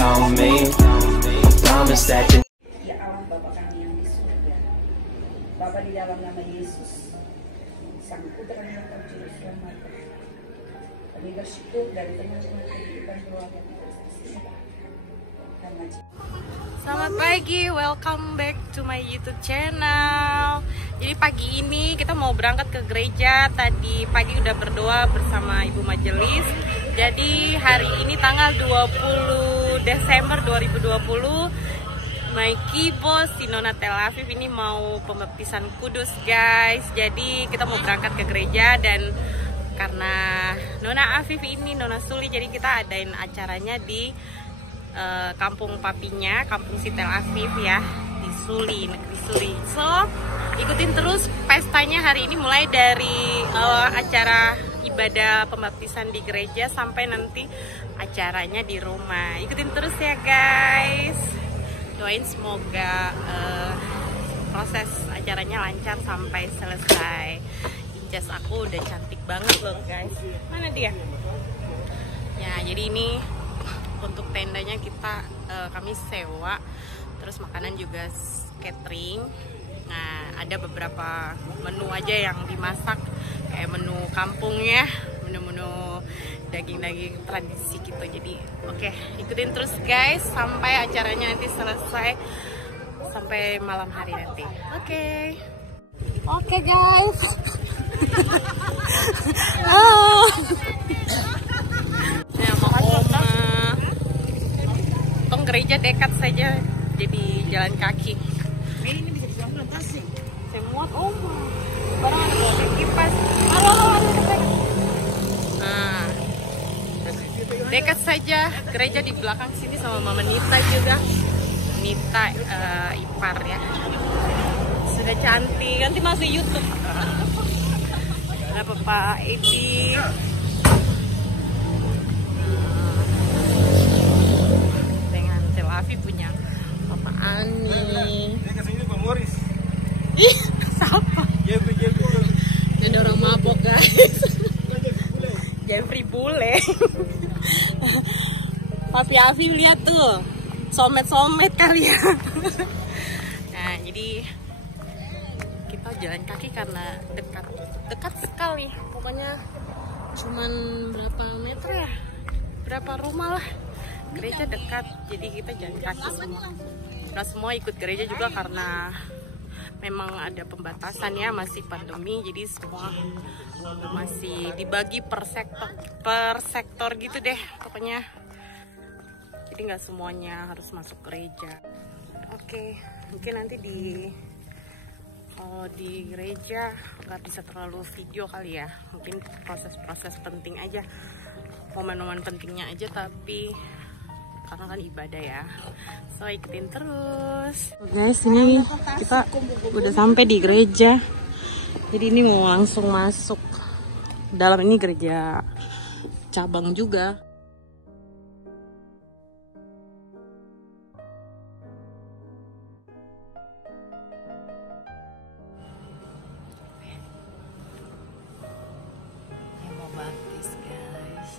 on me. Promise that you. Ya Allah Bapa kami yang di surga, Bapa di dalam nama Yesus, Sang Putra dan Juru Selamat. Kami bersyukur dari teman-teman kehidupan keluarga kita. Selamat pagi, welcome back to my YouTube channel. Jadi pagi ini kita mau berangkat ke gereja. Tadi pagi udah berdoa bersama Ibu Majelis. Jadi hari ini tanggal 20 Desember 2020, my kibos di Nona Tel Aviv ini mau pembaptisan kudus guys. Jadi kita mau berangkat ke gereja, dan karena Nona Aviv ini Nona Suli, jadi kita adain acaranya di kampung papinya, kampung si Tel Aviv ya, di Suli, negeri Suli. So ikutin terus pestanya hari ini, mulai dari acara ibadah pembaptisan di gereja sampai nanti acaranya di rumah. Ikutin terus ya guys, doain semoga proses acaranya lancar sampai selesai. Jas aku udah cantik banget loh guys. Mana dia? Ya jadi ini untuk tendanya kita kami sewa, terus makanan juga catering. Nah ada beberapa menu aja yang dimasak, kayak menu kampungnya, menu-menu daging-daging tradisi gitu. Jadi oke, ikutin terus guys sampai acaranya nanti selesai, sampai malam hari nanti. Oke guys. Nah mau gereja dekat saja, jadi jalan kaki. Ini bisa diambil tasik. Semua barang ada kipas. Nah, dekat saja gereja di belakang sini, sama Mama Nita juga. Nita ipar ya. Sudah cantik, nanti masuk YouTube. Ada Bapak Edi. Punya Papa Ani. Ini Bang Moris. Ih, siapa? Jeffrey. Ada orang mabok guys. Jeffrey bule. Papi Avi lihat tuh, somet-somet kali ya. Nah jadi kita jalan kaki karena dekat sekali. Pokoknya cuman berapa meter ya? Berapa rumah lah. Gereja dekat, jadi kita jalan kaki semua. Nah semua ikut gereja juga karena memang ada pembatasan ya, masih pandemi, jadi semua masih dibagi per sektor gitu deh pokoknya. Jadi nggak semuanya harus masuk gereja. Oke, mungkin nanti di gereja nggak bisa terlalu video kali ya, mungkin proses-proses penting aja, momen-momen pentingnya aja, tapi karena kan ibadah ya, so ikutin terus. Guys, ini kita udah sampai di gereja, jadi ini mau langsung masuk dalam. Ini gereja cabang juga. Yang mau baptis guys,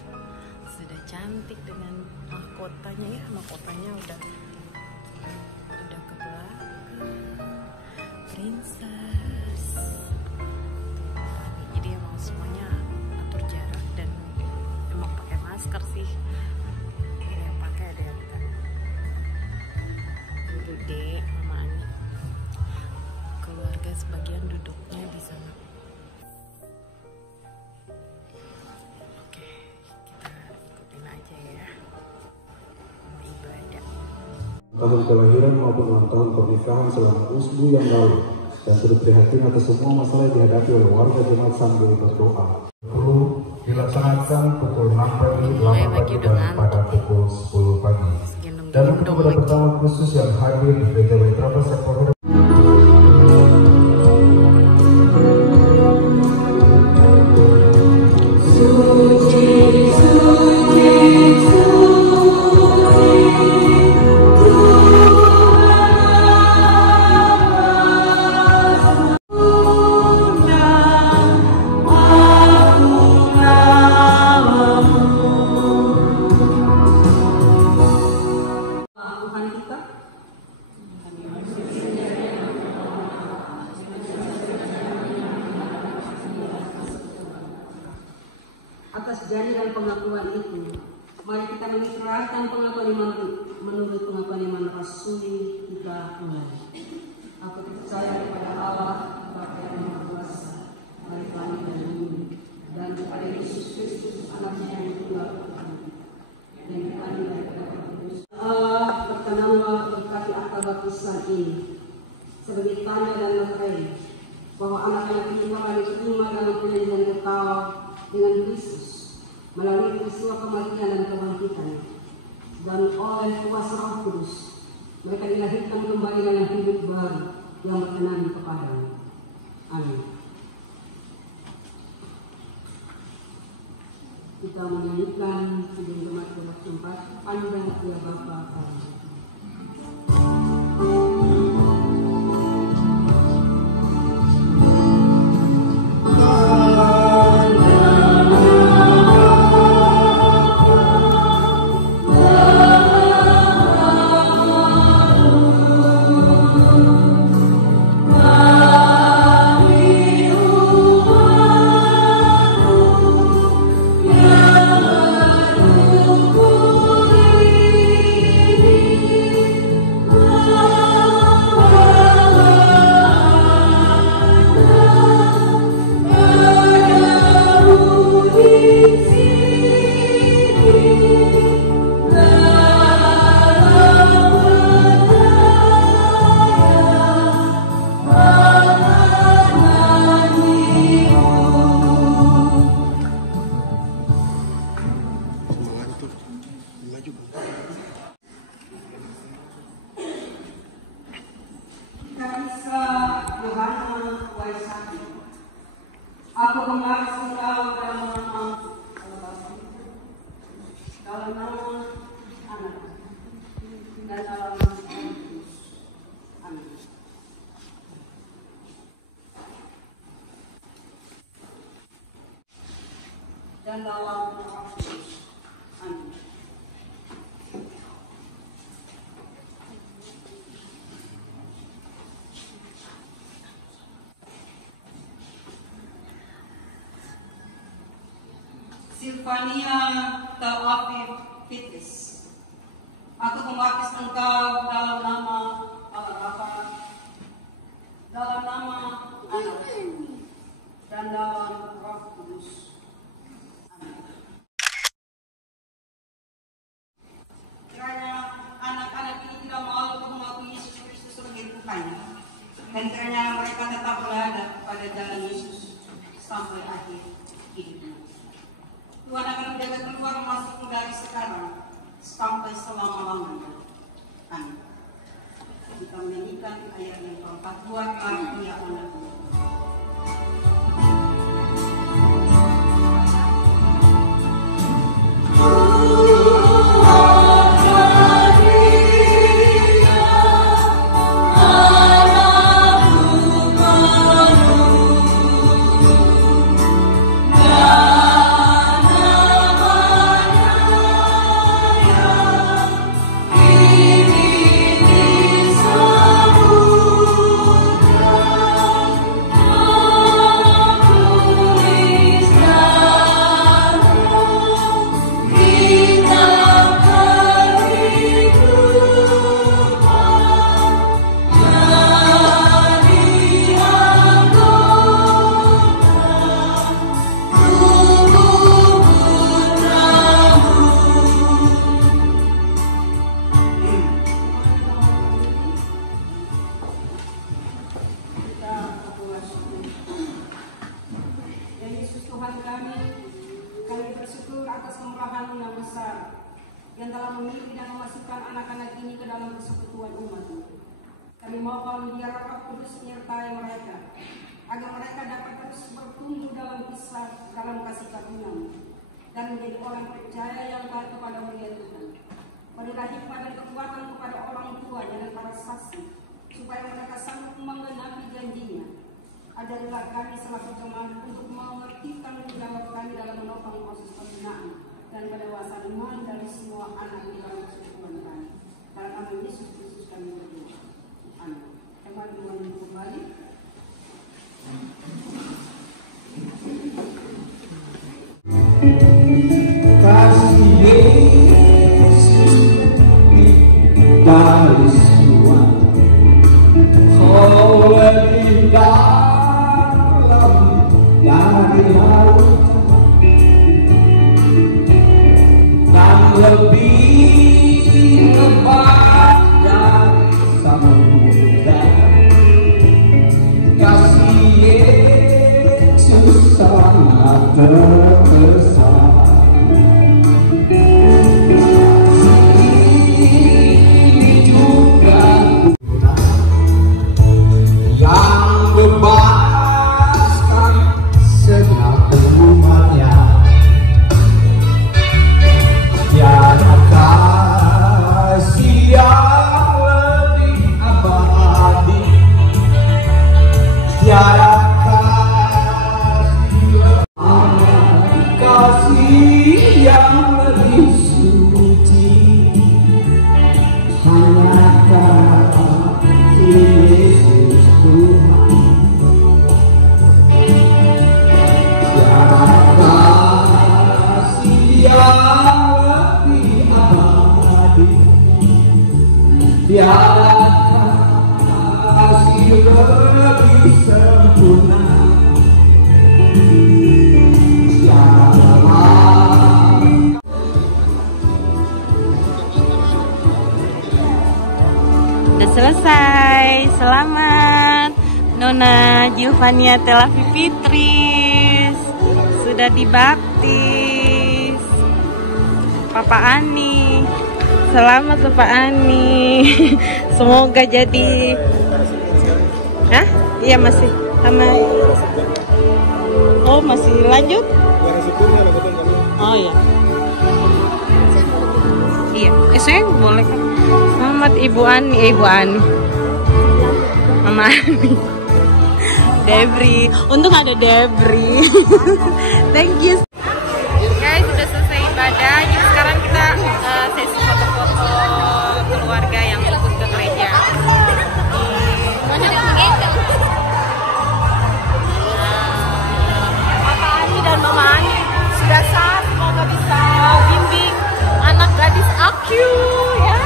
sudah cantik dengan mahkotanya ya, mahkotanya udah ke belakang, princess. Jadi emang semuanya atur jarak dan emang pakai masker sih. Ada yang pakai, ada yang enggak. Bude, Mama Ani, keluarga sebagian duduknya di sana. Oke, kita ikutin aja ya. Tahun kelahiran maupun ulang tahun pernikahan selama usbu yang lalu, dan turut prihatin atas semua masalah yang dihadapi oleh warga jemaat sambil berdoa. Dilaksanakan pukul 6 pagi, 8 pagi dan pada pukul 10 pagi. Dan untuk beberapa tamu khusus yang hadir di gereja Metropolis Sektor terjadi dalam pengakuan itu, mari kita mengikrarkan pengakuan iman menurut pengakuan iman rasuli kita mulai. Aku percaya kepada Allah, Bapa yang Maha Kuasa, Bapa langit dan bumi, dan kepada Yesus Kristus, Anaknya yang tunggal Tuhan, yang dikandung daripada Roh Kudus. Allah berkenanlah berkati akal baptisan ini sebagai tanda dan lerai bahwa anak-anak ini telah diterima dalam perjanjian kekal dengan Kristus melalui peristiwa kematian dan kebangkitan, dan oleh kuasa Roh Kudus mereka dilahirkan kembali dalam hidup baru yang berkenan kepadamu. Amin. Kita menyanyikan sebelum Jemaat bertempat Pandang Ya Bapa kami. Aku mengaku engkau dalam nama Anak dan dalam nama Yesus. Amin. Dan dalam nama Yesus. Amin. Silvania Taufik Fitris. Aku membaptis engkau dalam nama Allah Bapa, dalam nama Anak, dan dalam Roh Kudus. Amin. Kiranya anak-anak ini tidak malu untuk mengakui Yesus Kristus sebagai Tuhannya, dan kiranya mereka tetap berada pada jalan Yesus sampai akhir hidupnya. Tuhan akan menjaga keluar masuk dari sekarang sampai selama-lamanya. Amin. Kita menyanyikan ayat yang keempat, buat aku ya anakku. Kami bersyukur atas kemurahan-Mu yang besar yang telah memilih dan memasukkan anak-anak ini ke dalam persekutuan umat-Mu. Kami mohon biar Roh Kudus menyertai mereka, agar mereka dapat terus bertumbuh dalam kasih karunia-Mu dan menjadi orang percaya yang taat kepada-Mu ya Tuhan. Berilah hikmat dan kekuatan kepada orang tua dan para saksi, supaya mereka sanggup menggenapi janji-Nya. Ajarilah kami selaku jemaat untuk mengerti tanggung jawab kami dalam menopang proses pembinaan dan pendewasaan iman dari semua anak di dalam persekutuan kami. Dalam nama Yesus Kristus kami berdoa. Amin. Teman-teman kembali. Thank you. dari semua kau lebih dalam dari lautan dan lebih lebat dari samudra. Kasih Yesus sangat terbesar. Tiada kasih lebih sempurna. Udah selesai, selamat Nona Giovania Tela Fitris sudah dibaptis. Papa Ani, selamat Papa Ani. Semoga jadi. Hah? Iya masih sama. Oh masih lanjut? Oh iya. Iya, saya boleh kan? Selamat Ibu Ani, Ibu Ani. Mama Ani. Debri, untung ada Debri. Thank you. Guys, sudah selesai ibadah. Jadi sekarang kita sesi foto-foto keluarga yang ikut ke gereja. Papa Ani dan Mama Ani sudah sah. Semoga bisa bimbing anak gadis aku ya.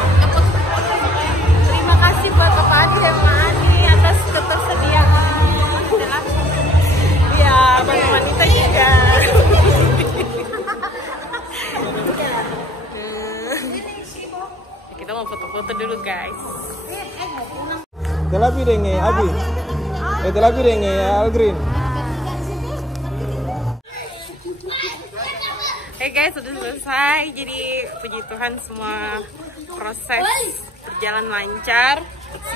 Terima kasih buat Papa Ani dan Mama Ani atas ketersediaan. Ya, Bang Wanita juga. Kita mau foto-foto dulu guys. Telapi denge Abi. Telapi denge Algreen. Hey guys, sudah selesai. Jadi puji Tuhan semua proses berjalan lancar.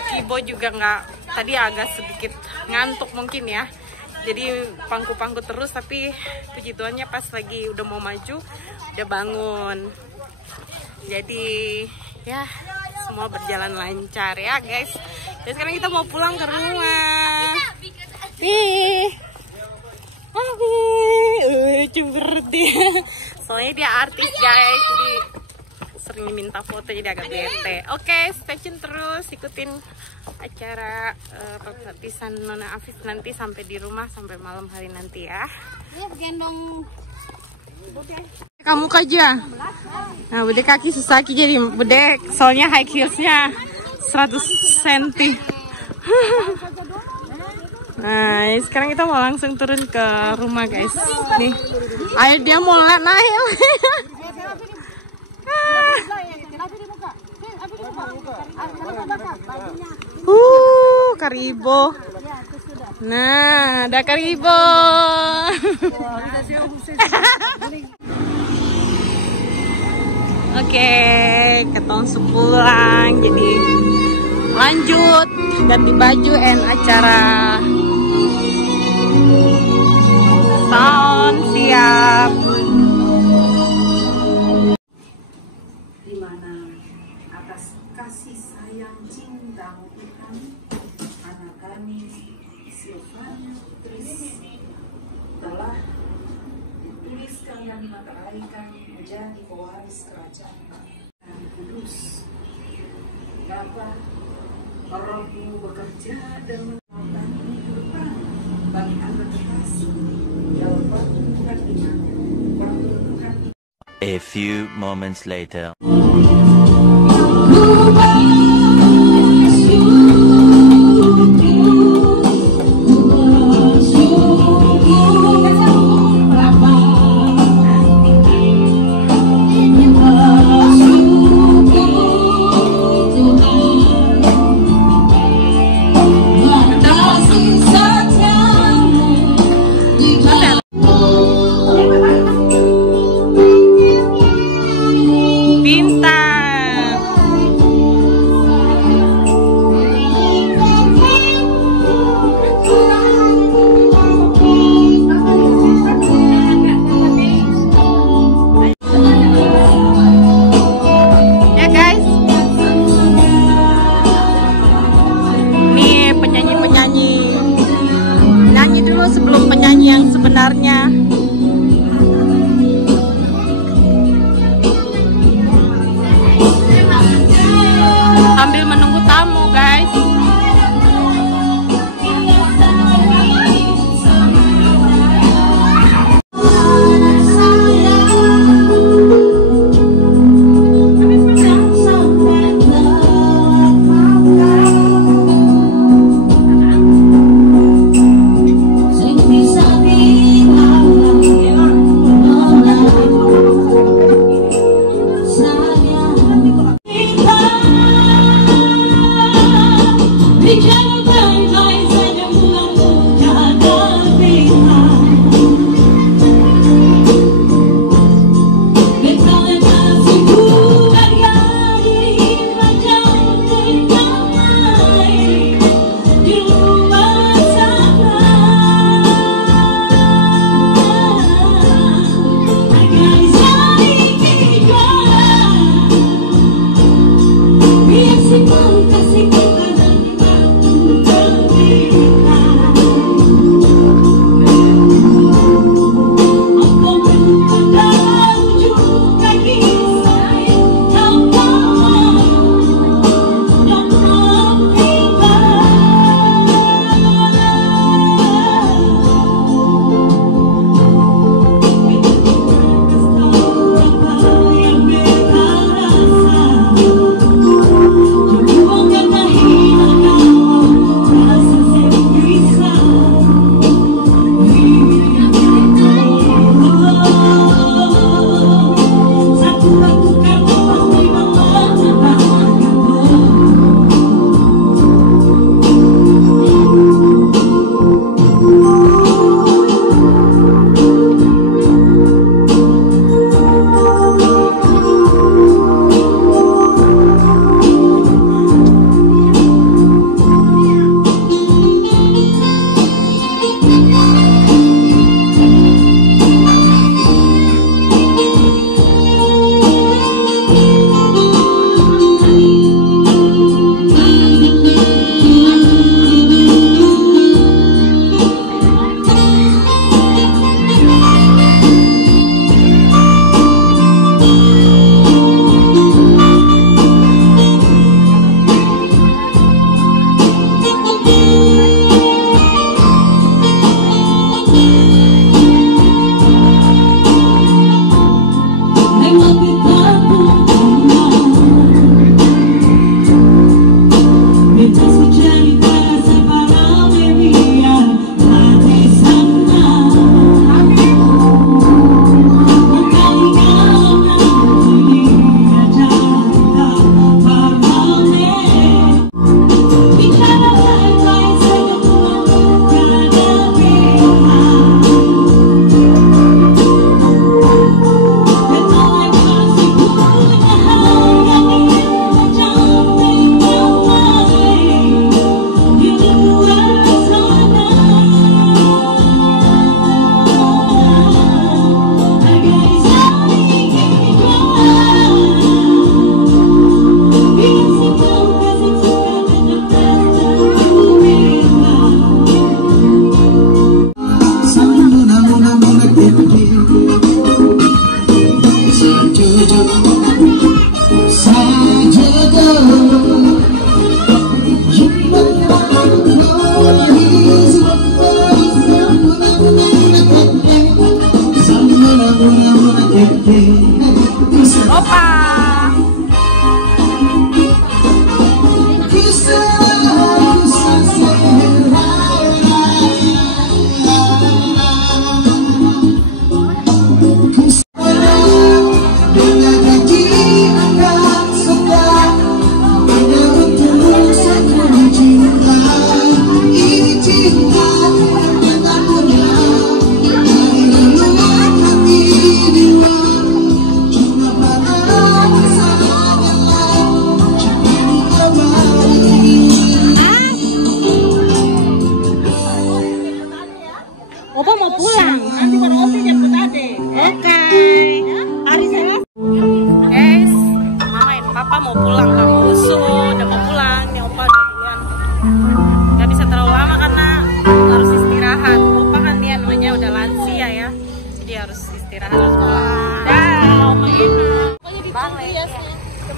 Kibo juga nggak, tadi agak sedikit ngantuk mungkin ya. Jadi pangku-pangku terus, tapi puji Tuhannya pas lagi udah mau maju udah bangun. Jadi ya semua berjalan lancar ya guys. Jadi sekarang kita mau pulang ke rumah. Nih, cemberut dia. Soalnya dia artis guys, jadi sering minta foto jadi agak bete. Oke, stay tune terus, ikutin acara pembaptisan Nona Afif nanti sampai di rumah sampai malam hari nanti ya. Gendong. Kamu aja. Nah, bude kaki Susaki jadi bude, soalnya high heelsnya 100 cm. Nah, sekarang kita mau langsung turun ke rumah guys. Nih, ayo dia mau naik. Karibo. Nah, ada Karibo. Oke, ketong sepulang. Jadi lanjut ganti baju and acara tahun siap. Di mana atas kasih sayang cinta Tuhan, anak kami Giovania Fitris telah dituliskan dan dimateraikan menjadi pewaris kerajaan yang kudus. Bapa, Roh-Mu bekerja dan melakukan kehidupan bagi anak terkasih dalam pertumbuhan iman. A few moments later. Ku sebenarnya. Sambil menunggu tamu, guys.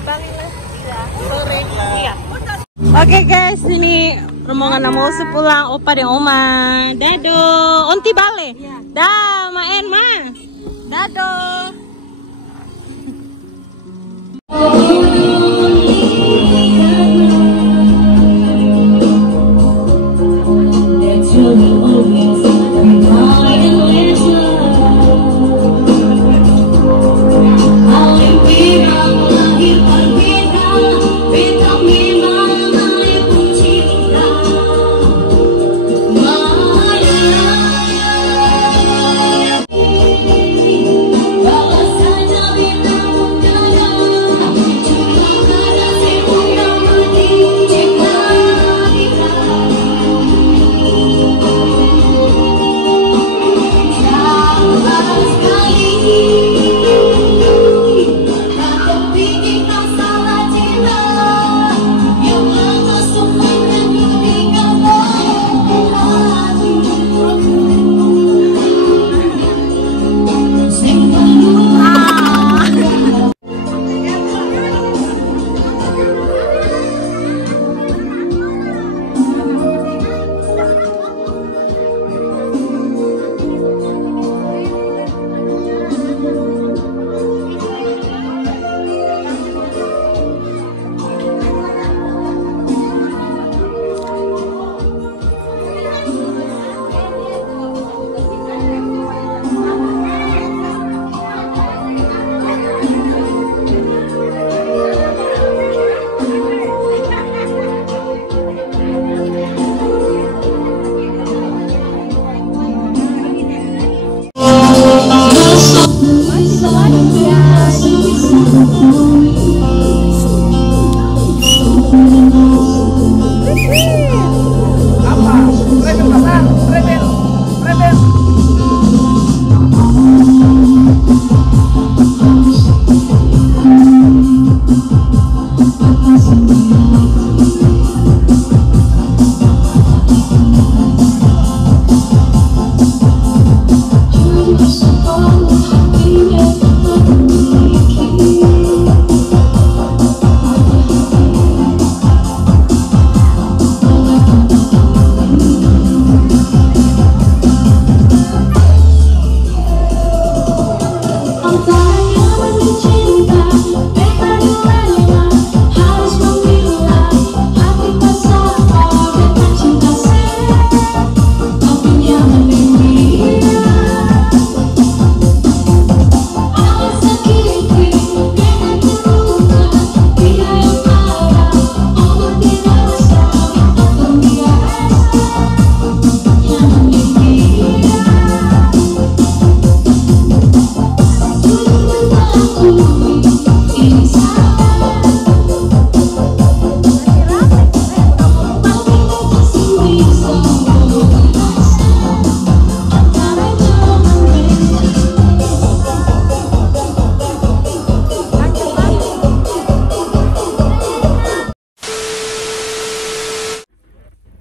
Sore. Iya. Oke guys, ini rombongan mau sepulang opa dan oma. Dado, onti bale. Dah, main mah. Dado.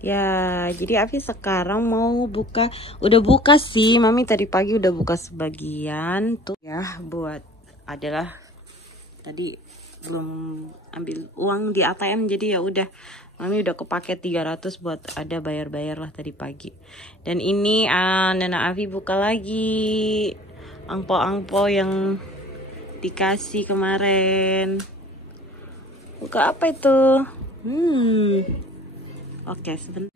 Ya, jadi Avi sekarang mau buka, udah buka sih, Mami tadi pagi udah buka sebagian tuh ya, buat adalah tadi belum ambil uang di ATM, jadi ya udah Mami udah kepake 300 buat ada bayar-bayar lah tadi pagi. Dan ini Nana Avi buka lagi angpo-angpo yang dikasih kemarin. Buka apa itu? Oke, sebentar.